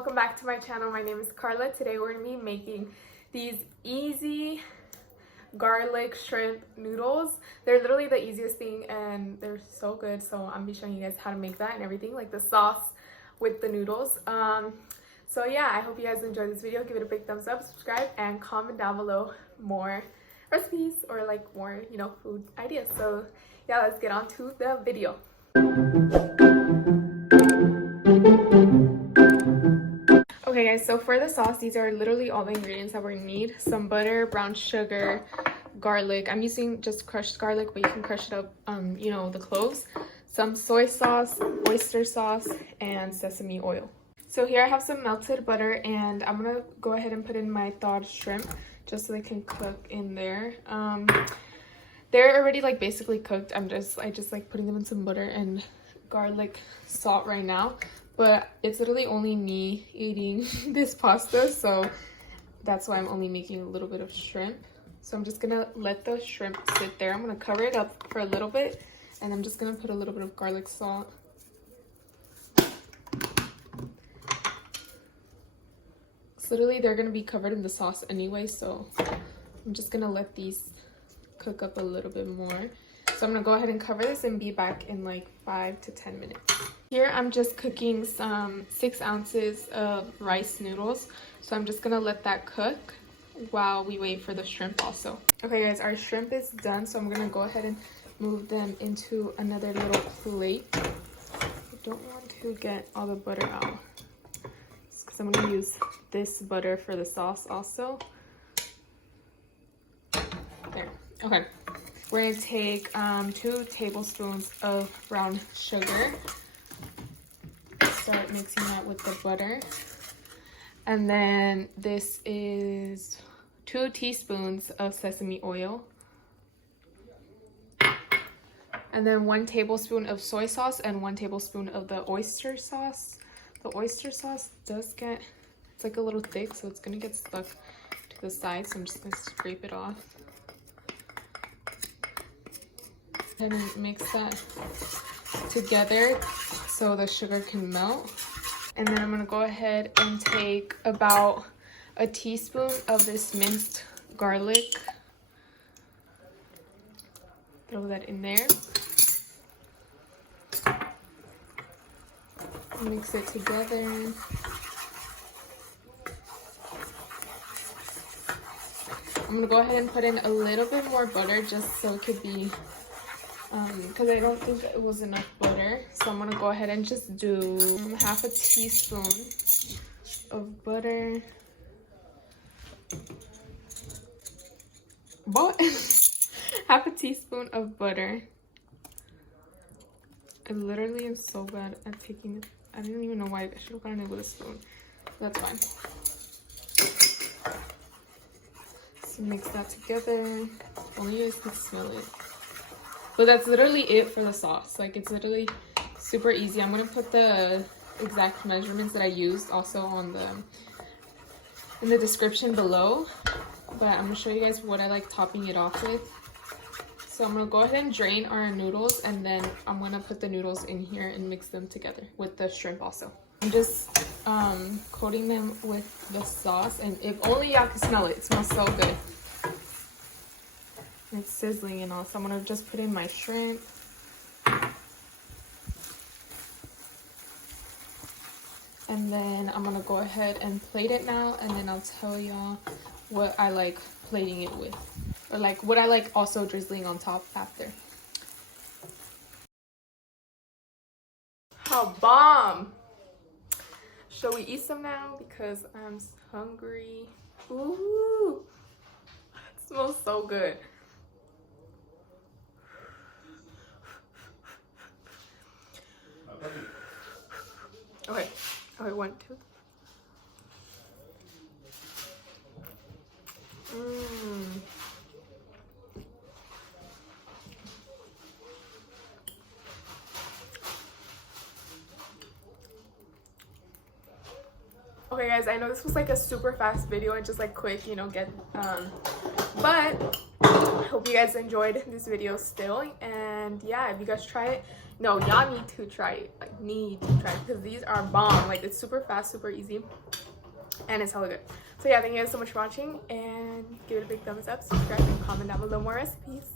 welcome back to my channel. My name is Carla. Today we're going to be making these easy garlic shrimp noodles. They're literally the easiest thing and they're so good. So I'm going to be showing you guys how to make that and everything, like the sauce with the noodles. So yeah, I hope you guys enjoyed this video. Give it a big thumbs up, subscribe, and comment down below more recipes or like more, food ideas. So yeah, let's get on to the video. Okay guys, so for the sauce, these are literally all the ingredients that we're gonna need. Some butter, brown sugar, garlic. I'm using just crushed garlic, but you can crush it up, the cloves. Some soy sauce, oyster sauce, and sesame oil. So here I have some melted butter, and I'm gonna go ahead and put in my thawed shrimp just so they can cook in there. They're already like basically cooked. I just like putting them in some butter and garlic salt right now. But it's literally only me eating this pasta, so that's why I'm only making a little bit of shrimp. So I'm just gonna let the shrimp sit there. I'm gonna cover it up for a little bit, and I'm just gonna put a little bit of garlic salt. So literally they're gonna be covered in the sauce anyway, so I'm just gonna let these cook up a little bit more. So I'm gonna go ahead and cover this and be back in like 5 to 10 minutes. Here I'm just cooking some 6 ounces of rice noodles. So I'm just gonna let that cook while we wait for the shrimp also. Okay guys, our shrimp is done. So I'm gonna go ahead and move them into another little plate. I don't want to get all the butter out because I'm gonna use this butter for the sauce also. There, okay. We're gonna take 2 tablespoons of brown sugar. Start mixing that with the butter. And then this is 2 teaspoons of sesame oil. And then 1 tablespoon of soy sauce and 1 tablespoon of the oyster sauce. The oyster sauce does get, it's like a little thick, so it's gonna get stuck to the side. So I'm just gonna scrape it off. And mix that together so the sugar can melt. And then I'm gonna go ahead and take about a teaspoon of this minced garlic. Throw that in there. Mix it together. I'm gonna go ahead and put in a little bit more butter just so it could be because I don't think it was enough butter, so I'm gonna go ahead and just do half a teaspoon of butter. What? Half a teaspoon of butter. I literally am so bad at taking it. I didn't even know why I should have gotten it with a spoon. That's fine. So mix that together. Only you guys can smell it. But that's literally it for the sauce. Like, it's literally super easy. I'm gonna put the exact measurements that I used also on in the description below. But I'm gonna show you guys what I like topping it off with. So I'm gonna go ahead and drain our noodles, and then I'm gonna put the noodles in here and mix them together with the shrimp also. I'm just coating them with the sauce, and if only y'all can smell it. It smells so good. It's sizzling and all, so I'm gonna just put in my shrimp. And then I'm gonna go ahead and plate it now, and then I'll tell y'all what I like plating it with, or like what I like also drizzling on top after. How bomb! Shall we eat some now? Because I'm hungry. Ooh, it smells so good. Okay, 1, 2. Okay guys, I know this was like a super fast video and just like quick, but I hope you guys enjoyed this video still. And yeah, if you guys try it, No, y'all need to try it. Like, need to try it because these are bomb. Like, it's super fast, super easy, and it's hella good. So yeah, thank you guys so much for watching, and give it a big thumbs up, subscribe, and comment down below more recipes.